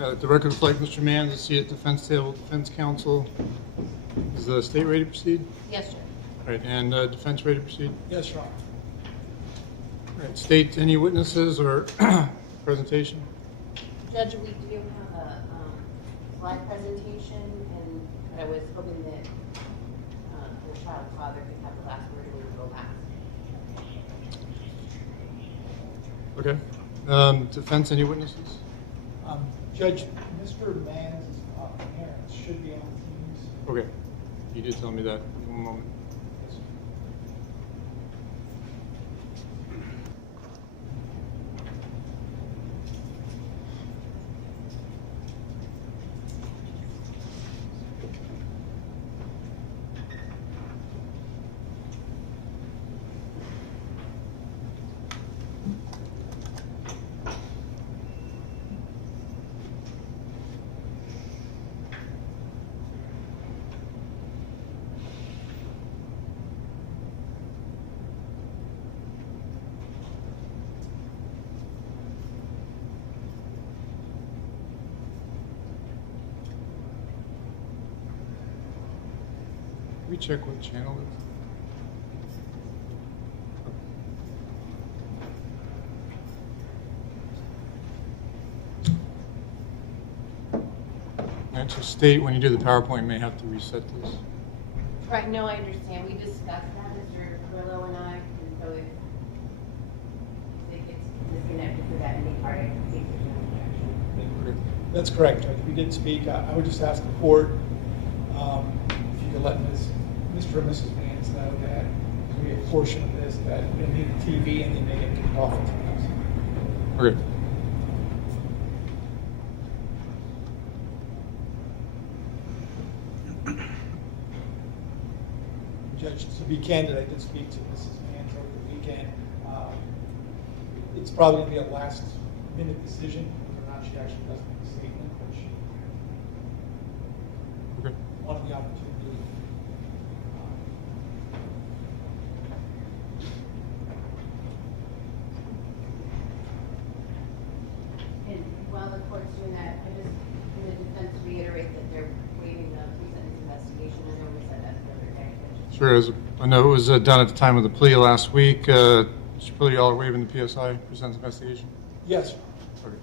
The record reflect Mr. Mann is seated at the defense table, defense counsel. Is the state ready to proceed? Yes, sir. All right, and defense ready to proceed? Yes, Your Honor. All right, state, any witnesses or presentation? Judge, we do have a slide presentation, and I was hoping that the child's father could have the last word and we would go last. Okay. Defense, any witnesses? Judge, Mr. Mann's parents should be on Teams. Okay. You did tell me that. One moment. Can we check what channel it is? All right, so state, when you do the PowerPoint, you may have to reset this. Right, no, I understand. We discussed that, Mr. Carrillo and I, and so if it gets disconnected for that any part, I can take it in Okay. That's correct, Judge. We did speak. I would just ask the court if you could let Mr. and Mrs. Mann's know that there's going to be a portion of this that they need a TV and they may get kicked off at times. Okay. Judge, to be candid, I did speak to Mrs. Mann's over the weekend. It's probably going to be a last-minute decision whether or not she actually does make a statement, but she Okay. wanted the opportunity. And while the court's doing that, I just, in the defense, reiterate that they're waiving the pre-sentence investigation. I know we said that the other day. But just- Sure. I know it was done at the time of the plea last week. Mr. Plea, y'all are waiving the PSI, presents investigation? Yes, Okay.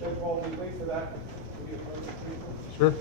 Judge, while we wait for that, will be a further treatment. Sure.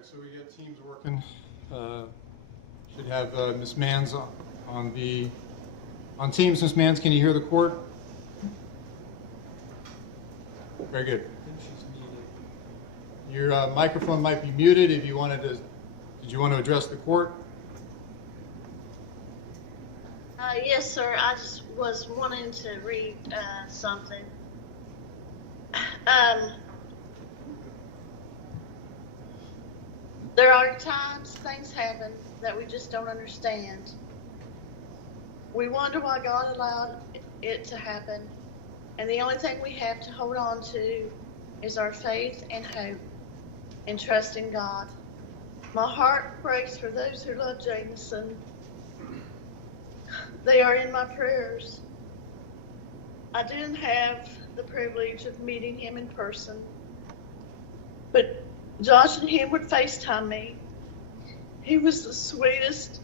right, so we got teams working. Should have Ms. Mans on Teams. Ms. Mans, can you hear the court? Very good. I think she's muted. Your microphone might be muted if you wanted to. Did you want to address the court? Yes, sir. I just was wanting to read something. There are times things happen that we just don't understand. We wonder why God allowed it to happen, and the only thing we have to hold on to is our faith and hope and trust in God. My heart breaks for those who love Jameson. They are in my prayers. I didn't have the privilege of meeting him in person, but Josh and him would FaceTime me. He was the sweetest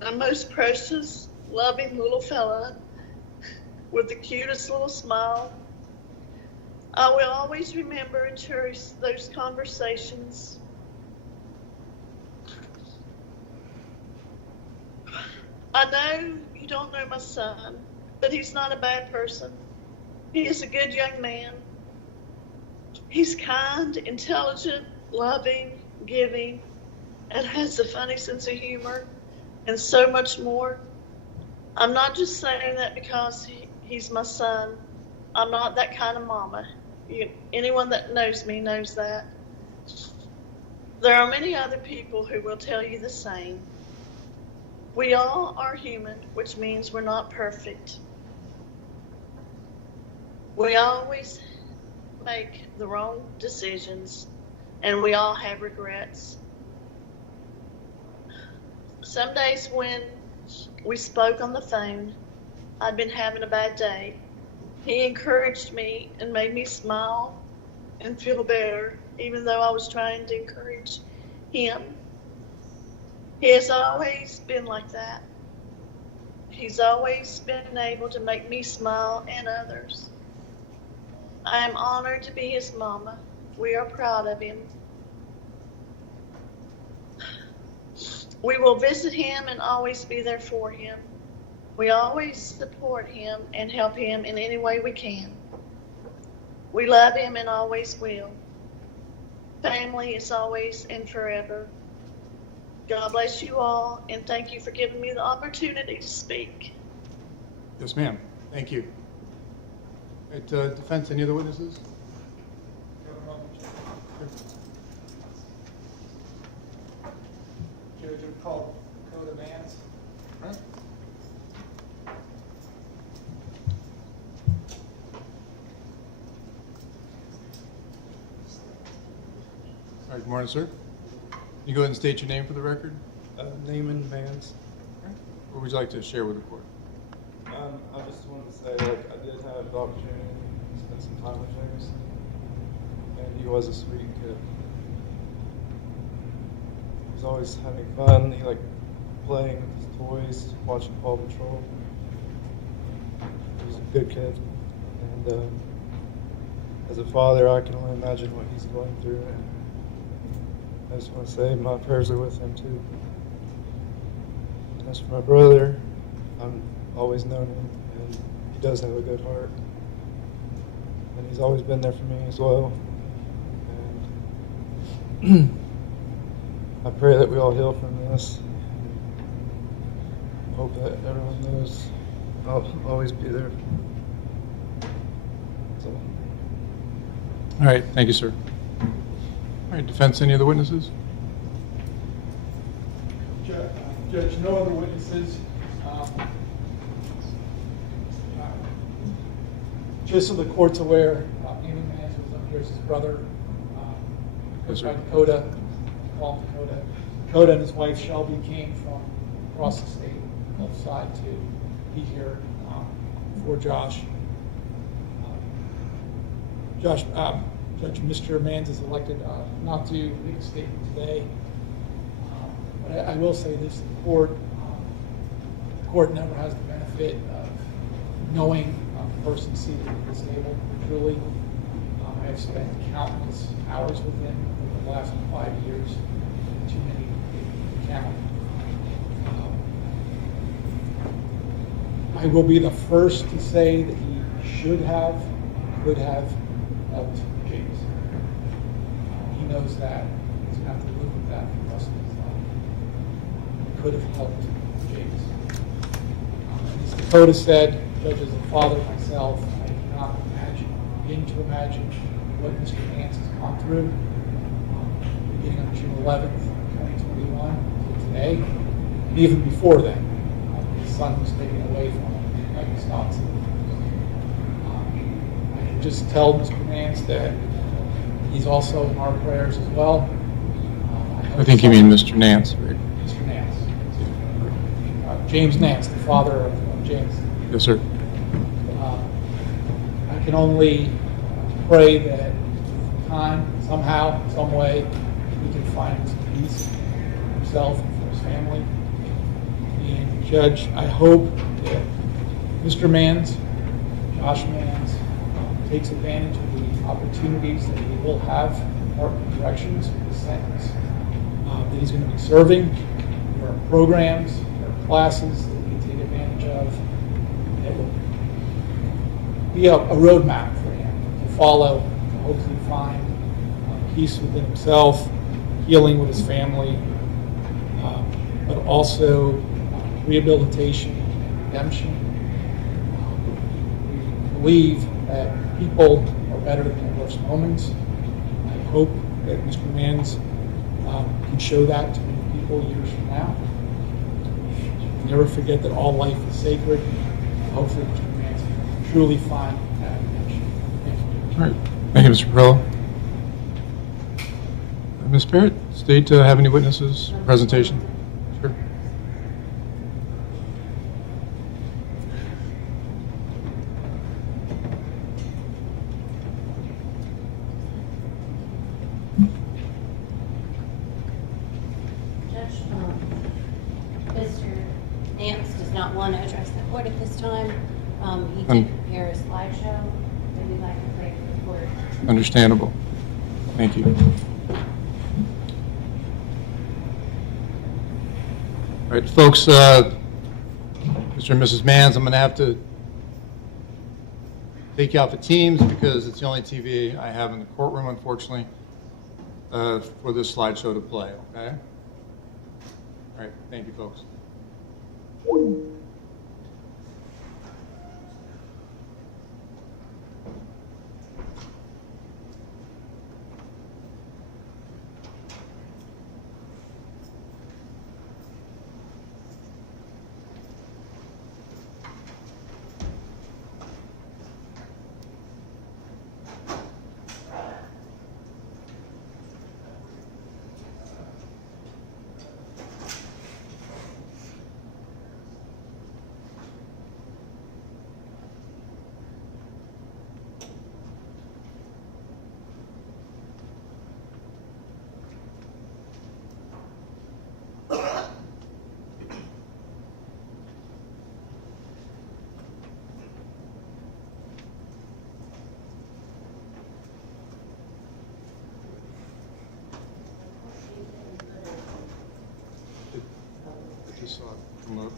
and most precious, loving little fella with the cutest little smile. I will always remember and cherish those conversations. I know you don't know my son, but he's not a bad person. He is a good young man. He's kind, intelligent, loving, giving, and has a funny sense of humor, and so much more. I'm not just saying that because he's my son. I'm not that kind of mama. Anyone that knows me knows that. There are many other people who will tell you the same. We all are human, which means we're not perfect. We always make the wrong decisions, and we all have regrets. Some days when we spoke on the phone, I'd been having a bad day. He encouraged me and made me smile and feel better, even though I was trying to encourage him. He has always been like that. He's always been able to make me smile and others. I am honored to be his mama. We are proud of him. We will visit him and always be there for him. We always support him and help him in any way we can. We love him and always will. Family is always and forever. God bless you all, and thank you for giving me the opportunity to speak. Yes, ma'am. Thank you. Right, defense, any other witnesses? Judge would call Dakota Mans. All right. All right, good morning, sir. Can you go ahead and state your name for the record? Naaman Mans. What would you like to share with the court? I just wanted to say, I did have the opportunity to spend some time with Jameson, and he was a sweet kid. He was always having fun. He liked playing with his toys, watching Paw Patrol. He was a good kid, and as a father, I can only imagine what he's going through. And I just want to say my prayers are with him too. And as for my brother, I've always known him, and he does have a good heart. And he's always been there for me as well. And I pray that we all heal from this. Hope that everyone knows I'll always be there. So. All right, thank you, sir. All right, defense, any other witnesses? Judge, no other witnesses. Just so the court's aware, Amy Mans was up here as his brother. Yes, sir. By Dakota, called Dakota. Dakota and his wife Shelby came from across the state, outside to be here for Josh. Judge, Mr. Mans is elected not to make a statement today. But I will say this, the court never has the benefit of knowing a person seated at this table, truly. I I've spent countless hours with him over the last 5 years, too many to count. I will be the first to say that he should have, could have helped James. He knows that. He's going to have to live with that for the rest of his life. He could have helped James. As Dakota said, Judge, as a father myself, I cannot begin to imagine what Mr. Nance has gone through beginning on June 11th, 2021 to today, and even before then. His son was taken away from him by Wisconsin. I can just tell Mr. Nance that he's also in our prayers as well. I think you mean Mr. Nance, right? Mr. Nance. James Nance, the father of James. Yes, sir. I can only pray that time, somehow, some way, he can find some peace for himself and for his family. And Judge, I hope that Mr. Manns, Josh Manns, takes advantage of the opportunities that he will have in Department of Corrections with the sentence that he's going to be serving. There are programs, there are classes that he can take advantage of that will be a roadmap for him to follow, to hopefully find peace within himself, healing with his family, but also rehabilitation and redemption. We believe that people are better than their worst moments. I hope that Mr. Manns can show that to many people years from now. Never forget that all life is sacred. Hopefully Mr. Manns can truly find that redemption. Thank you. All right. Thank you, Mr. Perillo. Ms. Barrett, state have any witnesses? Presentation? Sure. Judge, Mr. Nance does not want to address the court at this time. He did prepare a slideshow that we'd like to play for the court. Understandable. Thank you. All right, folks, Mr. and Mrs. Manns, I'm going to have to take you out for Teams because it's the only TV I have in the courtroom, unfortunately, for this slideshow to play, okay? All right, thank you, folks. I just saw it come up.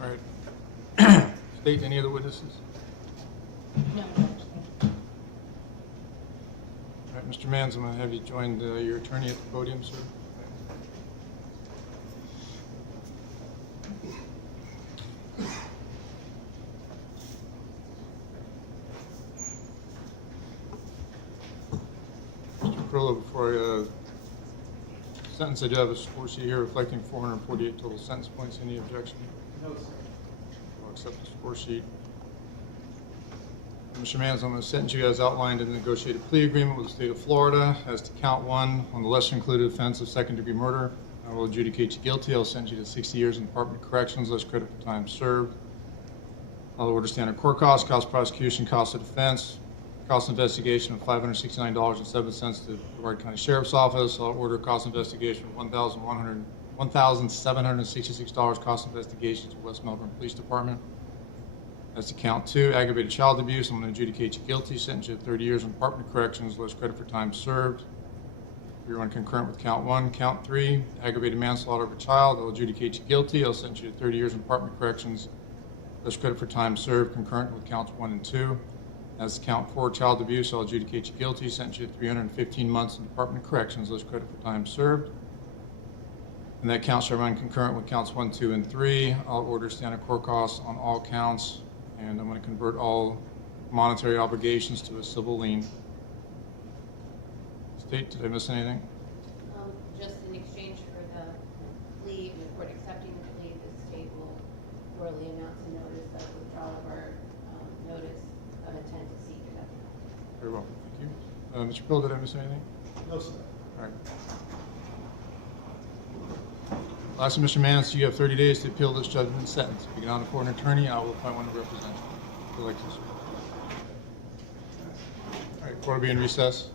All right. State any other witnesses? No. All right, Mr. Mans, I'm going to have you join your attorney at the podium, sir. Mr. Perillo, before I sentence, I do have a score sheet here reflecting 448 total sentence points. Any objection? No, sir. I'll accept the score sheet. Mr. Mans, I'm going to sentence you as outlined in the negotiated plea agreement with the state of Florida as to count 1 on the lesser included offense of second-degree murder. I will adjudicate you guilty. I'll sentence you to 60 years in the Department of Corrections, less credit for time served. I'll order standard court costs, cost of prosecution, cost of defense, cost of investigation of $569.07 to the Brevard County Sheriff's Office. I'll order cost of investigation of $1,766 cost of investigation to West Melbourne Police Department. As to count 2, aggravated child abuse, I'm going to adjudicate you guilty, sentence you to 30 years in Department of Corrections, less credit for time served. You're on concurrent with count 1. Count 3, aggravated manslaughter of a child, I'll adjudicate you guilty. I'll sentence you to 30 years in Department of Corrections, less credit for time served, concurrent with counts 1 and 2. As to count 4, child abuse, I'll adjudicate you guilty, sentence you to 315 months in Department of Corrections, less credit for time served. And that count shall run concurrent with counts 1, 2, and 3. I'll order standard court costs on all counts, and I'm going to convert all monetary obligations to a civil lien. State, did I miss anything? Just in exchange for the plea, the court accepting the plea, the state will orally announce a notice of withdrawal of our notice of intent to seek a death penalty. Very well, thank you. Mr. Pill, did I miss anything? No, sir. All right. Lastly, Mr. Mans, you have 30 days to appeal this judgment and sentence. If you get on for an attorney, I will appoint one to represent you. If you'd like to, sir. All right, court will be in recess.